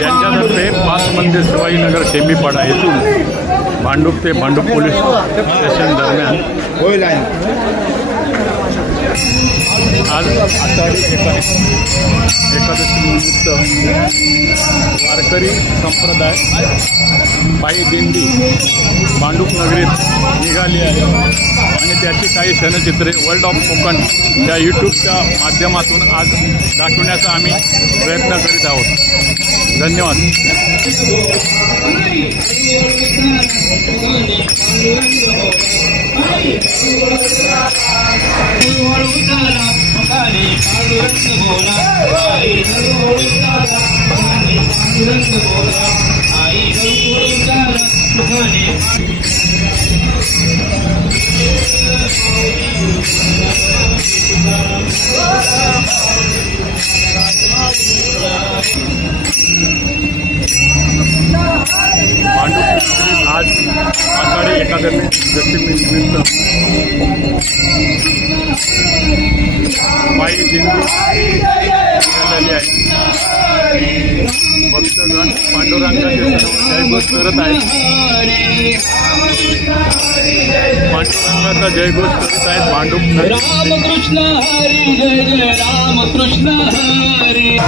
त्यांच्यातर्फे पासमध्ये शिवाजीनगर शेमीपाडा येथून भांडूप ते भांडूप पोलीस स्टेशन दरम्यान होईल आहे। आज आषाढी एकादशीनिमित्त वारकरी संप्रदाय पायी दिंडी भांडूप नगरीत निघाली आहे आणि त्याची काही क्षणचित्रे वर्ल्ड ऑफ कोकण या यूट्यूबच्या माध्यमातून आज दाखवण्याचा आम्ही प्रयत्न करीत आहोत। धन्यवाद। आज आषाढी एकादशीनिमित्त पायी दिंडी निघालेली आहे। भक्तगण पांडुरंगाचे जयघोष करत आहेत। पांडुरंगाचा जयघोष करीत आहेत भांडूप नगरी। रामकृष्ण हरी जय जय रामकृष्ण हरी।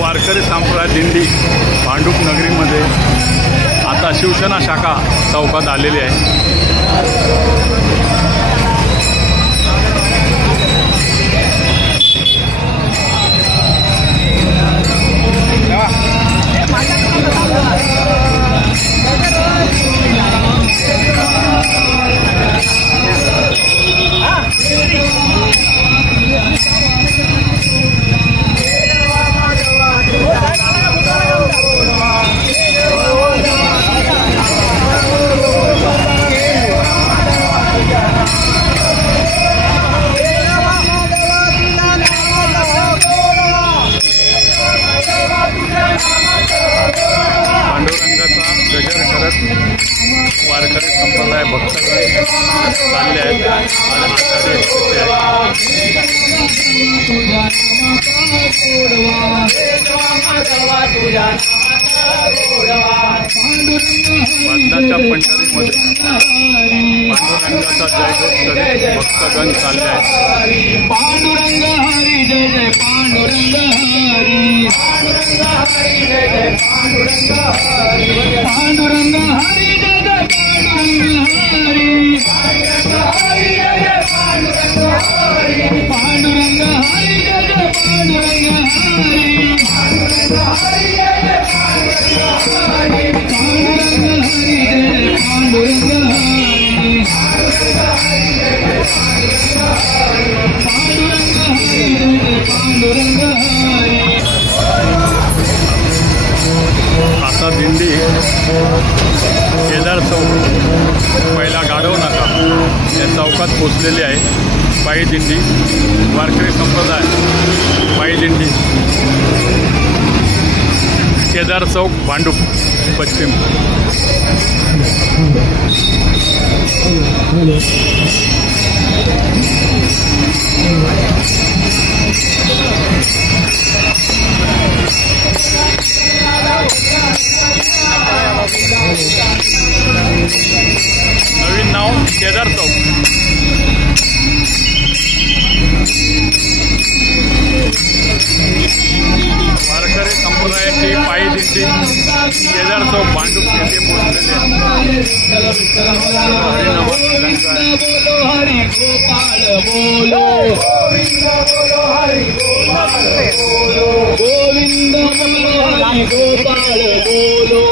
वारकरी संप्रदाय दिंडी भांडूप नगरीमध्ये आता शिवसेना शाखा चौकात आलेली आहे। वारकरी संप्रदाय भक्तगण चालले आहेत बंदाच्या पंढरीमध्ये पांडुरंगाचा जयघोष करीत भक्तगण चालले आहेत। पांडुरंग हरी जय जय पांडुरंग हरी। पांडुरंग हरी जय जय पांडुरंग हरी। आता दिंडी केदार चौक पहिला गाढव नाका या चौकात पोचलेली आहे पायी दिंडी वारकरी संप्रदाय पायी दिंडी केदार चौक भांडूप पश्चिम. नवीन नाव केदार चौक. वारकरी संप्रदायाची पायी दिंडी केदार चौक भांडूप येथे पोहोचलेले गोविंद हरी गोपाळ बोलो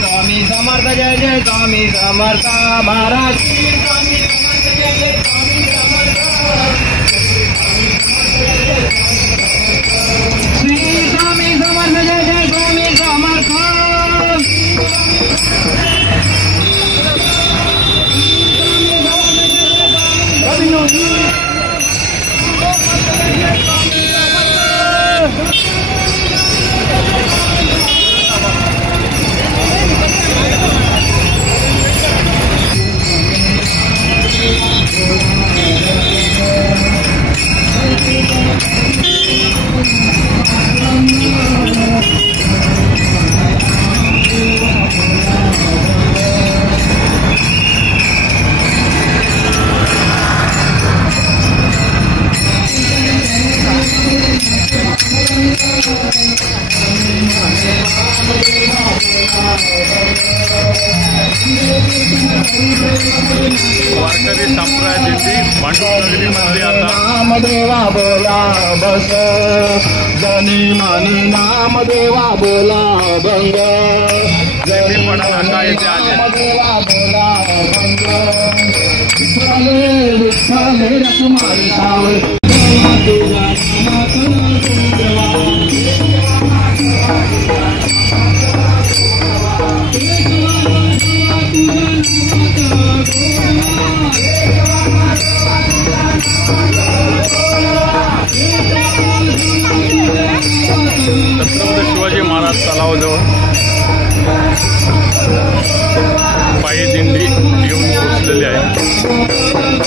स्वामी समर्थ जय जय स्वामी समर्थ महाराज स्वामी समर्थ जय जय स्वामी समर्थ श्री स्वामी समर्थ जय जय स्वामी समर्थ वारकरी संप्रदाय दिंडी भांडूप नगरीमध्ये आता नामदेवा बोला बस जनी मनी नामदेवा बोला भंग देवीपणा नाका येथे आले. नामदेवा बोला भंग विठ्ठले विठ्ठले रखमाई सावळ तुझा छत्रपती शिवाजी महाराज तलावाजवळ पायी दिंडी येऊन पोहोचलेली आहे.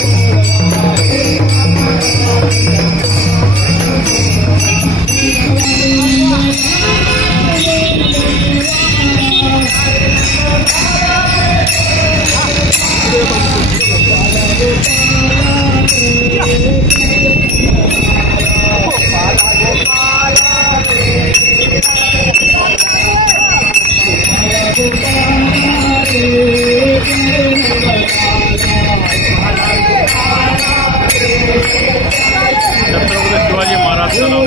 छत्रपती शिवाजी महाराज तलाव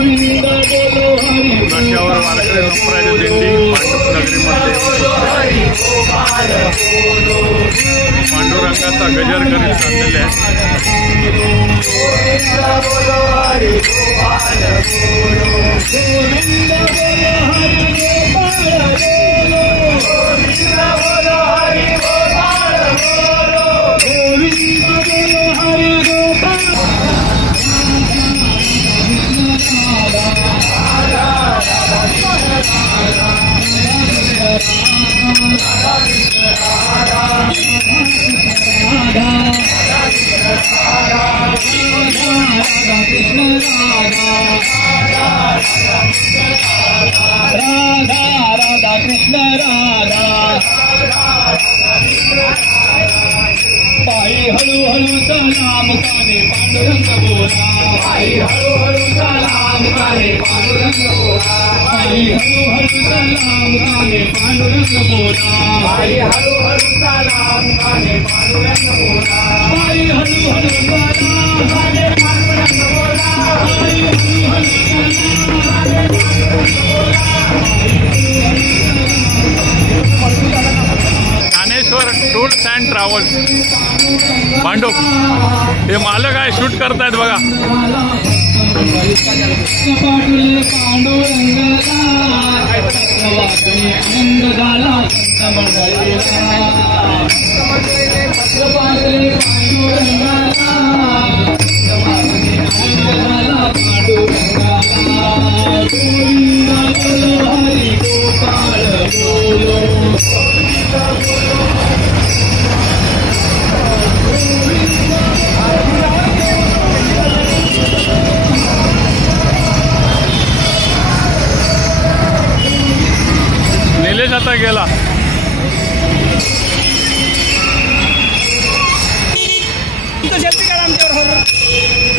नाक्यावर वारकरी संप्रदायाची दिंडी भांडूप नगरीमध्ये पांडुरंगाचा गजर करीत चाललेले आहे. Radha मुखाने पांडुरंग बोला आई हळूहळू चला मुखाने पांडुरंग बोला आई हळूहळू चला मुखाने पांडुरंग बोला आई हळूहळू चला मुखाने पांडुरंग बोला आई हळूहळू चला मुखाने पांडुरंग बोला आई हळूहळू चला मुखाने पांडुरंग बोला Dnyaneshwar tours and travels Bhandup हे मालक आहे, शूट करतायत बघा. निलेश आता गेला. तो सेल्फी करा आमच्यावर.